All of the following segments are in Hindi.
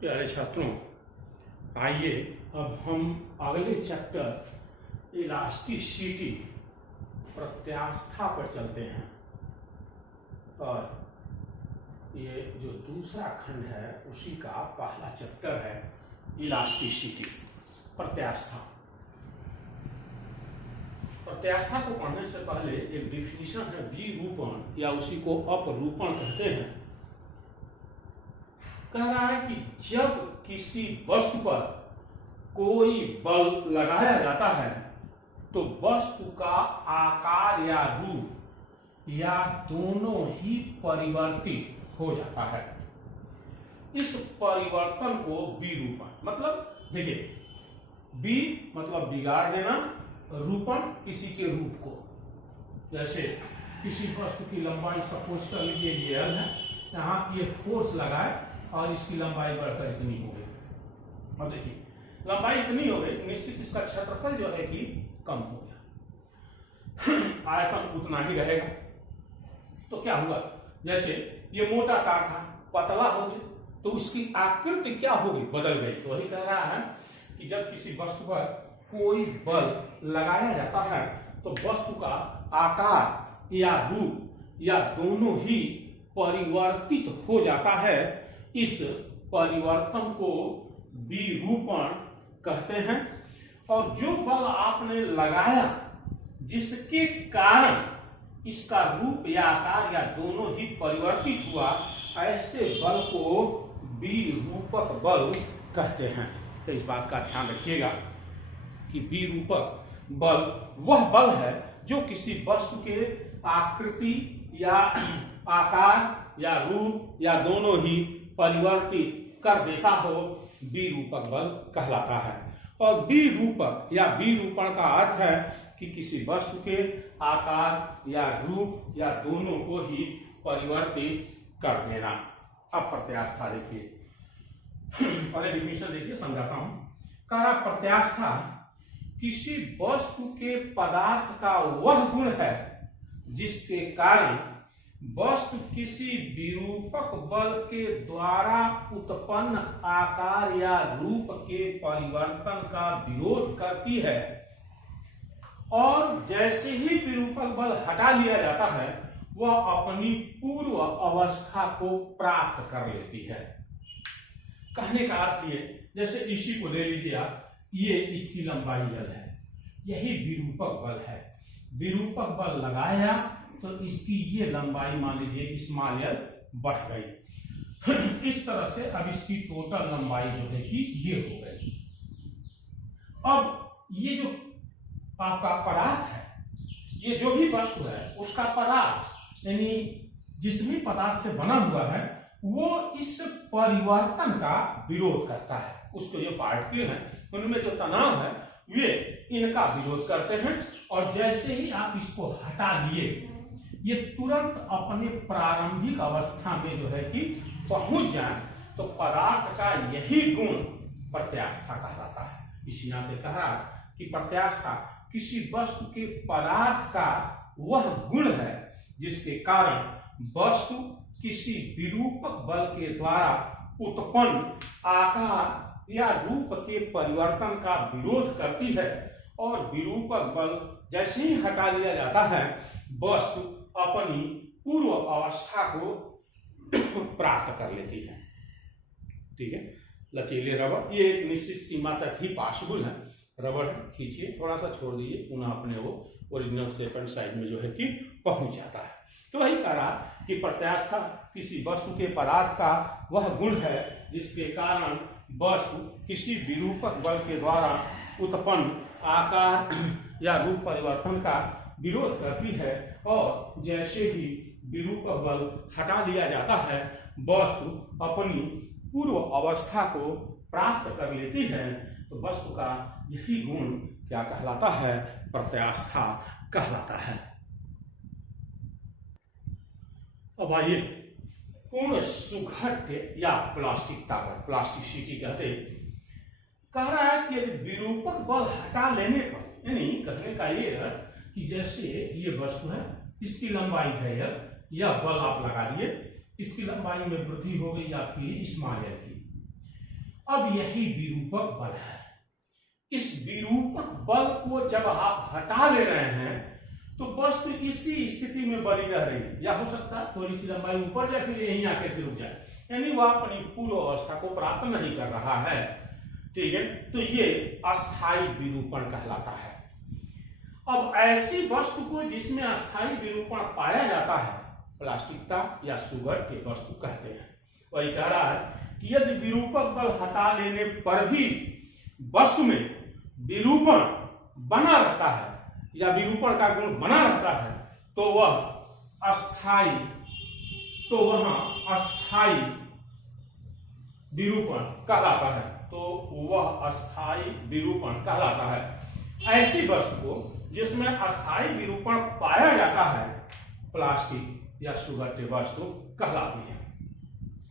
प्यारे छात्रों, आइए अब हम अगले चैप्टर इलास्टिसिटी प्रत्यास्था पर चलते हैं। और ये जो दूसरा खंड है उसी का पहला चैप्टर है इलास्टिसिटी प्रत्यास्था। प्रत्यास्था को पढ़ने से पहले एक डिफिनीशन है विरूपण, या उसी को अपरूपण कहते हैं। कह रहा है कि जब किसी वस्तु पर कोई बल लगाया जाता है तो वस्तु का आकार या रूप या दोनों ही परिवर्तित हो जाता है। इस परिवर्तन को विरूपण, मतलब देखिए, बी मतलब बिगाड़ देना, रूपण किसी के रूप को। जैसे किसी वस्तु की लंबाई सपोज कर लीजिए ये एल है, यहाँ ये फोर्स लगाए और इसकी लंबाई बढ़कर इतनी हो गई। अब देखिए लंबाई इतनी हो गई, निश्चित इसका क्षेत्रफल जो है कि कम हो गया, आयतन उतना ही रहेगा। तो क्या हुआ, जैसे ये मोटा तार था, पतला हो गया, तो उसकी आकृति क्या हो गई, बदल गई। तो वही कह रहा है कि जब किसी वस्तु पर कोई बल लगाया जाता है तो वस्तु का आकार या रूप या दोनों ही परिवर्तित हो जाता है। इस परिवर्तन को विरूपण कहते हैं। और जो बल आपने लगाया जिसके कारण इसका रूप या आकार या दोनों ही परिवर्तित हुआ, ऐसे बल को विरूपक बल कहते हैं। तो इस बात का ध्यान रखिएगा कि विरूपक बल वह बल है जो किसी वस्तु के आकृति या आकार या रूप या दोनों ही परिवर्तित कर देता हो, विरूपक बल कहलाता है। और विरूपक या विरूपण का अर्थ है कि किसी वस्तु के आकार या रूप या दोनों को ही परिवर्तित कर देना। अब प्रत्यास्था देखिए, और डिफिनेशन देखिए, समझाता हूं। कहा प्रत्यास्था किसी वस्तु के पदार्थ का वह गुण है जिसके कारण वस्तु किसी विरूपक बल के द्वारा उत्पन्न आकार या रूप के परिवर्तन का विरोध करती है, और जैसे ही विरूपक बल हटा लिया जाता है वह अपनी पूर्व अवस्था को प्राप्त कर लेती है। कहने का अर्थ ये, जैसे इसी को ले लीजिए आप, ये इसकी लंबाई L है, यही विरूपक बल है। विरूपक बल लगाया तो इसकी ये लंबाई मान लीजिए स्मॉल l बढ़ गई। इस तरह से अब इसकी टोटल लंबाई जो है कि ये हो गई। अब ये जो आपका पदार्थ है, ये जो भी वस्तु है उसका पदार्थ यानी जिस भी पदार्थ से बना हुआ है वो इस परिवर्तन का विरोध करता है। उसको जो पार्टिकल है उनमें जो तनाव है वे इनका विरोध करते हैं, और जैसे ही आप इसको हटा लिए ये तुरंत अपने प्रारंभिक अवस्था में जो है कि पहुंच जाए, तो पदार्थ का यही गुण प्रत्यास्था कहलाता है। इसी नाते कहा कि प्रत्यास्था किसी वस्तु के पदार्थ का वह गुण है जिसके कारण वस्तु किसी विरूपक बल के द्वारा उत्पन्न आकार या रूप के परिवर्तन का विरोध करती है, और विरूपक बल जैसे ही हटा लिया जाता है वस्तु अपनी पूर्व अवस्था को प्राप्त कर लेती है। ठीक है, लचीले रबड़ ये एक निश्चित सीमा तक ही पॉसिबल है। रबड़ खींचिए, थोड़ा सा छोड़ दीजिए, पुनः अपने वो ओरिजिनल शेप एंड साइज में जो है कि पहुंच जाता है। तो वही कहा कि प्रत्यास्था किसी वस्तु के पदार्थ का वह गुण है जिसके कारण वस्तु किसी विरूपक बल के द्वारा उत्पन्न आकार या रूप परिवर्तन का विरोध करती है, और जैसे ही विरूपक बल हटा दिया जाता है वस्तु अपनी पूर्व अवस्था को प्राप्त कर लेती है। तो वस्तु का यही गुण क्या कहलाता है, प्रत्यास्था कहलाता है। अब आइए पूर्ण सुघट्य या प्लास्टिकता पर, प्लास्टिसिटी कहते हैं। कह रहा है कि यदि विरूपक बल हटा लेने पर, यानी कहने का ये है कि जैसे ये वस्तु है, इसकी लंबाई है L, यह बल आप लगा दिए, इसकी लंबाई में वृद्धि हो गई आपकी स्मॉल l की। अब यही विरूपक बल है। इस विरूपक बल को जब आप हटा ले रहे हैं तो वस्तु इसी स्थिति में बनी रह रही है, या हो सकता है थोड़ी सी लंबाई ऊपर जाए फिर यहीं आकर के रुक जाए, यानी वह अपनी पूर्व अवस्था को प्राप्त नहीं कर रहा है। ठीक है, तो ये अस्थायी विरूपण कहलाता है। अब ऐसी वस्तु को जिसमें अस्थायी विरूपण पाया जाता है प्लास्टिकता या सुगर के वस्तु कहते हैं। वही कह रहा है कि यदि विरूपक बल हटा लेने पर भी वस्तु में विरूपण बना रहता है या विरूपण का गुण बना रहता है तो वह अस्थायी, तो वहां अस्थायी विरूपण कहलाता है, तो वह अस्थायी विरूपण कहलाता है। ऐसी वस्तु को जिसमें अस्थायी विरूपण पाया जाता है प्लास्टिक या सुगर के वस्तु कहलाती है।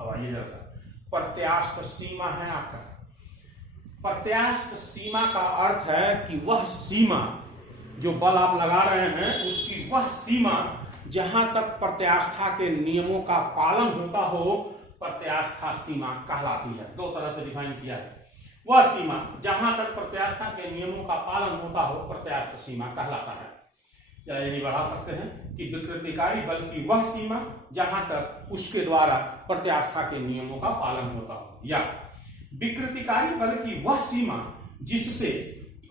अब आइए जरा प्रत्यास्थ सीमा है आपका। प्रत्यास्थ सीमा का अर्थ है कि वह सीमा जो बल आप लगा रहे हैं उसकी वह सीमा जहां तक प्रत्यास्था के नियमों का पालन होता हो प्रत्यास्था सीमा कहलाती है। दो तरह से डिफाइन किया है। वह सीमा जहां तक प्रत्यास्था के नियमों का पालन होता हो प्रत्यास्थ सीमा कहलाता है। या यही बढ़ा सकते हैं कि विकृतिकारी बल की वह सीमा जहां तक उसके द्वारा प्रत्यास्था के नियमों का पालन होता हो, या विकृतिकारी बल की वह सीमा जिससे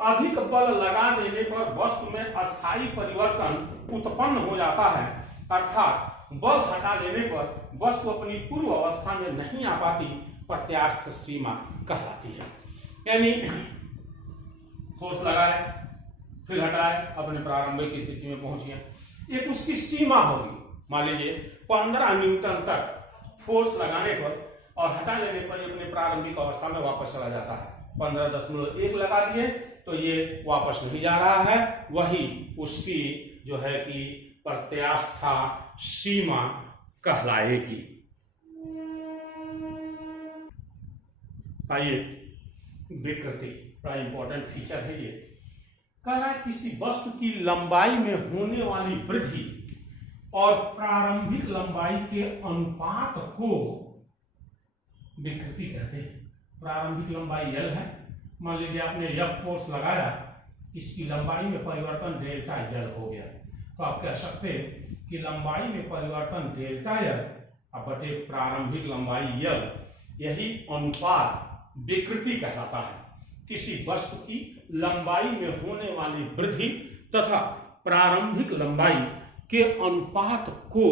अधिक बल लगा देने पर वस्तु में अस्थायी परिवर्तन उत्पन्न हो जाता है, अर्थात बल हटा देने पर वस्तु अपनी पूर्व अवस्था में नहीं आ पाती, प्रत्यास्थ सीमा कहलाती है। यानी फोर्स लगाए फिर हटाए अपने प्रारंभिक स्थिति में पहुंचिए, एक उसकी सीमा होगी। मान लीजिए 15 न्यूटन तक फोर्स लगाने पर और हटा लेने पर ये अपने प्रारंभिक अवस्था में वापस चला जाता है। 15.1 लगा दिए तो ये वापस नहीं जा रहा है, वही उसकी जो है कि प्रत्यास्था सीमा कहलाएगी। आइए विकृति बड़ा इंपॉर्टेंट फीचर है ये। कह रहा है किसी वस्तु की लंबाई में होने वाली वृद्धि और प्रारंभिक लंबाई के अनुपात को विकृति कहते हैं। प्रारंभिक लंबाई L है, मान लीजिए आपने F फोर्स लगाया, इसकी लंबाई में परिवर्तन डेल्टा L हो गया, तो आप कह सकते हैं कि लंबाई में परिवर्तन डेल्टा L बटे प्रारंभिक लंबाई L, यही अनुपात विकृति कहलाता है। किसी वस्तु की लंबाई में होने वाली वृद्धि तथा प्रारंभिक लंबाई के अनुपात को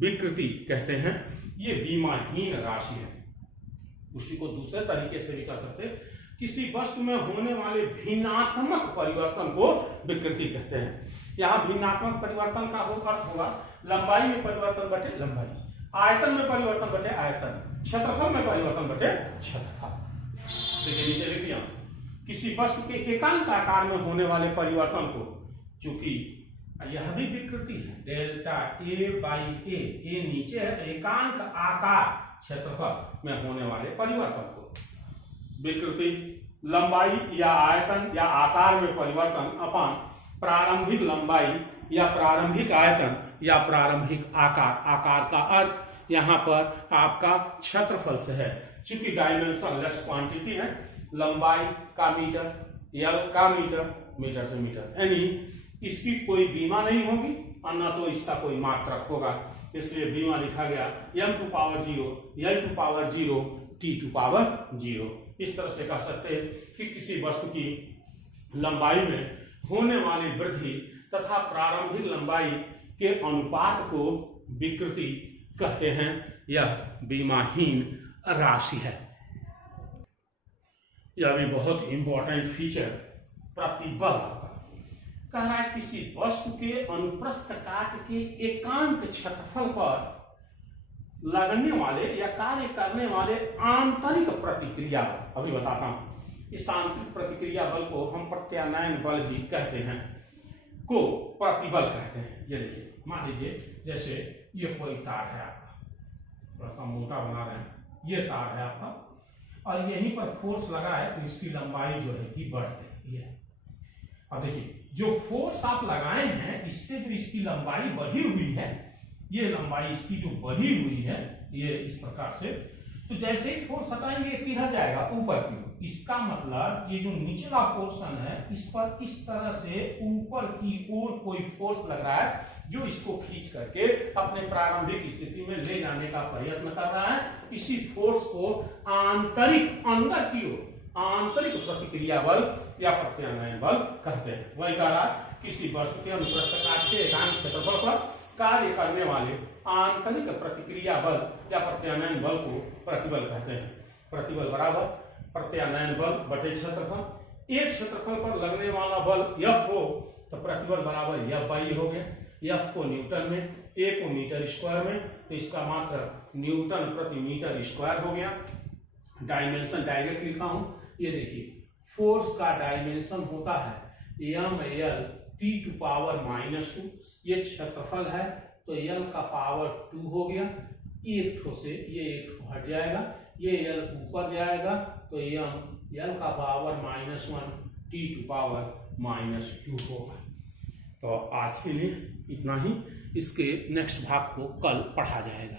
विकृति कहते हैं। ये विमाहीन राशि है। उसी को दूसरे तरीके से भी कह सकते हैं, किसी वस्तु में होने वाले भिन्नात्मक परिवर्तन को विकृति कहते हैं। यहाँ भिन्नात्मक परिवर्तन का अर्थ होगा लंबाई में परिवर्तन बटे लंबाई, आयतन में परिवर्तन बटे आयतन, क्षेत्रफल में परिवर्तन बटे क्षेत्रफल। देखिए नीचे लिख दिया, किसी वस्तु के एकांक आकार में होने वाले परिवर्तन को, चूंकि यह भी विकृति है, डेल्टा A बाई A, ये नीचे है, एकांक आकार क्षेत्रफल में होने वाले परिवर्तन को विकृति, लंबाई या आयतन या आकार में परिवर्तन अपान प्रारंभिक लंबाई या प्रारंभिक आयतन या प्रारंभिक आकार। आकार का अर्थ यहाँ पर आपका क्षेत्रफल से है, चूंकि डायमेंशन लेस क्वांटिटी है, लंबाई का मीटर, L का मीटर, मीटर से मीटर, यानी इसकी कोई बीमा नहीं होगी और न तो इसका कोई मात्रक होगा, इसलिए बीमा लिखा गया m to power 0, L to power 0, T to power 0। इस तरह से कह सकते हैं कि किसी वस्तु की लंबाई में होने वाली वृद्धि तथा प्रारंभिक लंबाई के अनुपात को विकृति कहते हैं। यह बीमाहीन राशि है। यह भी बहुत इंपॉर्टेंट फीचर प्रतिबल कह रहा है, किसी वस्तु के अनुप्रस्थ काट के एकांक क्षेत्रफल पर लगने वाले या कार्य करने वाले आंतरिक प्रतिक्रिया बल, अभी बताता हूं। इस आंतरिक प्रतिक्रिया बल को हम प्रत्यानयन बल भी कहते हैं, को प्रतिबल कहते हैं। ये देखिए, मान लीजिए जैसे ये कोई तार है आपका, थोड़ा सा मोटा बना रहे हैं, ये तार है आपका और यहीं पर फोर्स लगा है तो इसकी लंबाई जो है कि बढ़ गई है। अब देखिए, जो फोर्स आप लगाए हैं इससे जो इसकी लंबाई बढ़ी हुई है, ये लंबाई इसकी जो बढ़ी हुई है ये इस प्रकार से, तो जैसे ही फोर्स हटाएंगे ये किधर जाएगा, ऊपर की ओर। इसका मतलब ये जो निचला पोर्शन है इस पर इस तरह से ऊपर की ओर कोई फोर्स लग रहा है जो इसको खींच करके अपने प्रारंभिक स्थिति में ले जाने का प्रयत्न कर रहा है। इसी फोर्स को आंतरिक, अंदर की ओर आंतरिक प्रतिक्रिया बल या प्रत्यानयन बल कहते हैं। वही कह रहा है किसी वस्तु के अनुप्रस्थ काट के एकांक क्षेत्रफल पर कार्य करने वाले आंतरिक प्रतिक्रिया बल या प्रत्यानयन बल को प्रतिबल कहते हैं। प्रतिबल बराबर प्रत्यानयन बल बटे क्षेत्रफल। एक क्षेत्रफल पर लगने वाला बल F हो तो प्रतिबल बराबर F बाई हो गया। F को न्यूटन में, A को मीटर स्क्वायर में, तो इसका मात्र न्यूटन प्रति मीटर स्क्वायर हो गया। डायमेंशन डायरेक्ट लिखा हूं, ये देखिए फोर्स का डायमेंशन होता है ml T⁻²। ये क्षेत्रफल है तो L का पावर 2 हो गया। एक ठो से ये एक ठो हट जाएगा, ये L ऊपर जाएगा तो L का पावर -1 T⁻²2 होगा। तो आज के लिए इतना ही, इसके नेक्स्ट भाग को कल पढ़ा जाएगा।